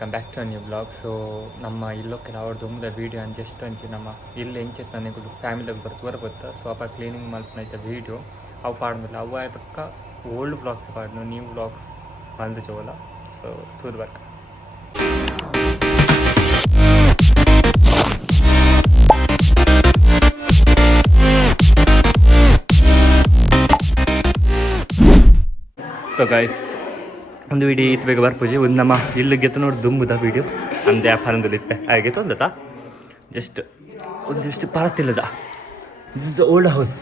Come back to new blog. So ನಮ್ಮ ಇಲ್ಲೋಕ್ಕೆ ರಾವಡ್ದು ಒಮ್ಮದ video ಅಂತ ಎಷ್ಟು ಅಂಚಿ ನಮ್ಮ ಇಲ್ಲಿ ಎಂಚೆತ್ ನನಗೆ ಫ್ಯಾಮಿಲಿಗೆ ಬರ್ತು ಗೊತ್ತಾ. ಸೊ ಅಪ್ಪ ಕ್ಲೀನಿಂಗ್ ಮಾಡ್ತಾಯ್ತ ವೀಡಿಯೋ ಅವು ಪಾಡ್ಮೇಲೆ ಅವು ಆಯ್ತಕ್ಕ ಓಲ್ಡ್ ಬ್ಲಾಗ್ಸ್ ಪಾಡ್ನು ನ್ಯೂ ಬ್ಲಾಗ್ಸ್ ಬಂದು ಚೋಲ. ಸೊ ತೂರ್ಬೇಕು ಸೊ ಗೈಸ್ ಒಂದು ವಿಡಿಯೋ ಇತ್ತು ಬೇಗ ಬರ್ಪೂಜಿ ಒಂದು ನಮ್ಮ ಇಲ್ಲಿ ಗೆತ್ತು ನೋಡಿ ದುಂಬುದ ವೀಡಿಯೋ ಅಂದೇ ಫಾರಂದಲ್ಲಿ ಇತ್ತೆ ಹಾಗೆ ತೊಂದತ ಜಸ್ಟ್ ಒಂದಿಷ್ಟು ಪಾರತಿಲ್ಲದ ದಿಸ್ ಇಸ್ ಓಲ್ಡ್ ಹೌಸ್.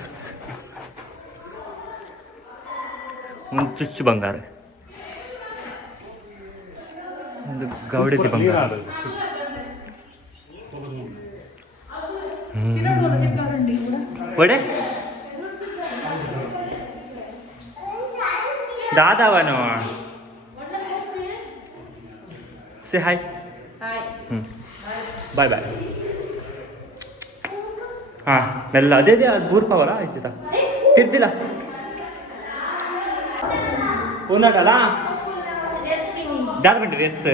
ಒಂದು ಚುಚ್ಚು ಬಂಗಾರ ಒಂದು ಗೌಡತಿ ಬಂಗಾರ ಒಡೆ ದಾದಾವನು ಸೇ ಹಾಯ್ ಬಾಯ್ ಬಾಯ್. ಹಾಂ ಮೆಲ್ಲ ಅದೇ ಅದು ಬೂರ್ಪವಲ್ಲ ಆಯ್ತಾ ತಿರ್ದಿಲ್ಲ ಉನ್ನಾಟಲ್ಲ ದಾದ ಬಿಟ್ಟಿರಿ ಎಸ್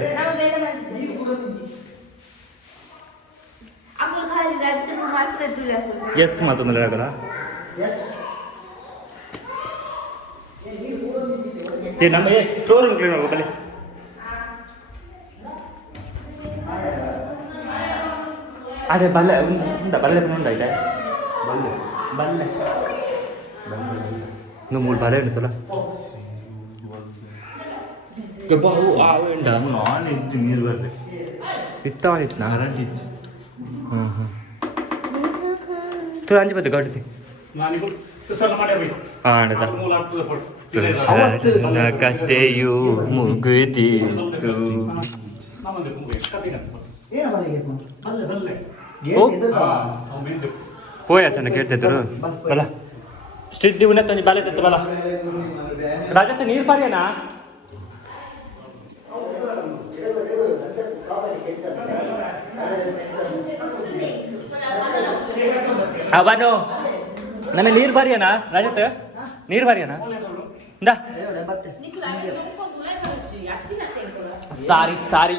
ಎಸ್ ಮಾತೊಂದ್ರೆ ಆಗಲ್ಲ ನಮ್ಮ ಸ್ಟೋರ್ ರೂಮ್ ಕ್ಲೀನ್ ಮಾಡ್ಬೇಕಲ್ಲಿ. ಅದೇ ಬಲ್ಲೆ ಉಂಟ ಬಲ್ಲೆ ಉಂಟಾಯ್ತಾ ಬಲ್ಲೆ ಬಲ್ಲೆ ಇನ್ನು ಮೂರು ಬಲ್ಲೆ ಉಂಟಲ್ಲ ಉಂಟ ನಾನ್ ಇತ್ತು ನೀರು ಬರ್ಬೇಕು ಇತ್ತ ಇತ್ತು ಕರೆಂಟ್ ಇತ್ತು. ತು ಅಂಜಿ ಬದ್ದು ಗಡ್ಡಿ ಕಥೆಯು ಮುಗಿದೀತು. పోయా చంద కేಳ್ತಿದ್ರು ಬಲ ಸ್ಟ್ರೀಟ್ ದಿ ಉನ್ನತ ಬಾಲೆ ತತ್ತು ಬಲ ರಾಜತ್ತ ನೀರು ಪಾರಿಯನಾ ಅವನು ನನ್ನ ನೀರು ಬಾರಿಯನಾ ರಾಜತ್ತ ನೀರು ಬಾರಿಯನಾ ಇಂದ ಸಾರಿ ಸಾರಿ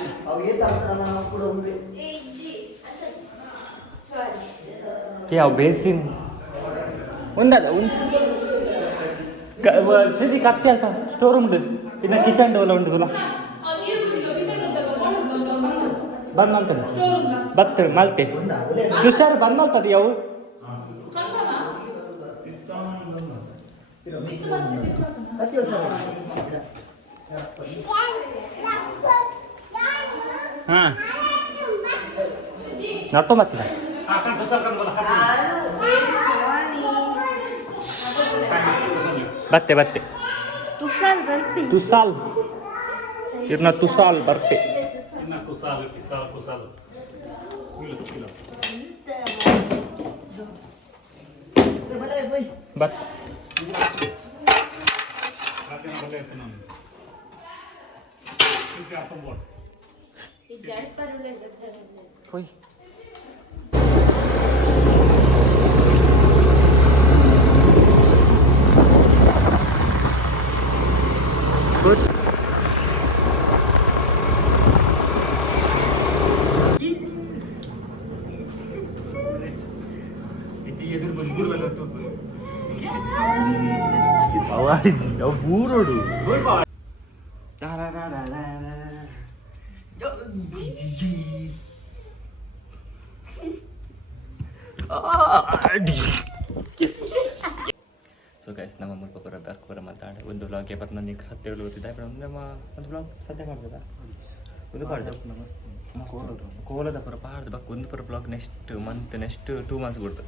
ಯಾವ ಬೇಸಿನ್ ಒಂದಲ್ಲ ಒಂದು ಸರಿ ಕತ್ತಿ ಅಂತ ಸ್ಟೋರ್ ಉಂಟು ಇನ್ನು ಕಿಚನ್ ಡೋಲ ಉಂಟುಲ್ಲ ಬಂದ್ ಮಲ್ತಾನೆ ಬತ್ತ ಮಲ್ತೆ ಹುಷಾರು ಬಂದ್ ಮಲ್ತದೆ ಯಾವ ಹಾಂ ನಡ್ಕೊಂಬರ್ತೀರ ಬತ್ತೆ ಬತ್ತೆ ತುಸಾಲ್ ಇರ್ನ ತುಸಾಲ್ ಬರ್ತೆ ಬತ್ ಹೋಯ್ ಗುಡ್ ಬೂರೋಡು ಸೊ ಗೈಸ್ ನಮ್ಮ ಮುಲ್ಪುರ ಬರ್ಕುರ ಮಾತಾಡ ಒಂದು ಬ್ಲಾಗ್ಗೆ ಬರ್ ನನಗೆ ಸತ್ಯ ಹೇಳುತ್ತಿದ್ದೆ ನಮ್ಮ ಒಂದು ಬ್ಲಾಗ್ ಸದ್ಯ ಮಾಡ್ಬೋದಾ ಒಂದು ಪಾಡ್ದು ಕೋಲದ ಪುರ ಪಾಡ್ದು ಬಕ್ ಒಂದು ಪುರ blog next month next 2 months ಬಿಡ್ತು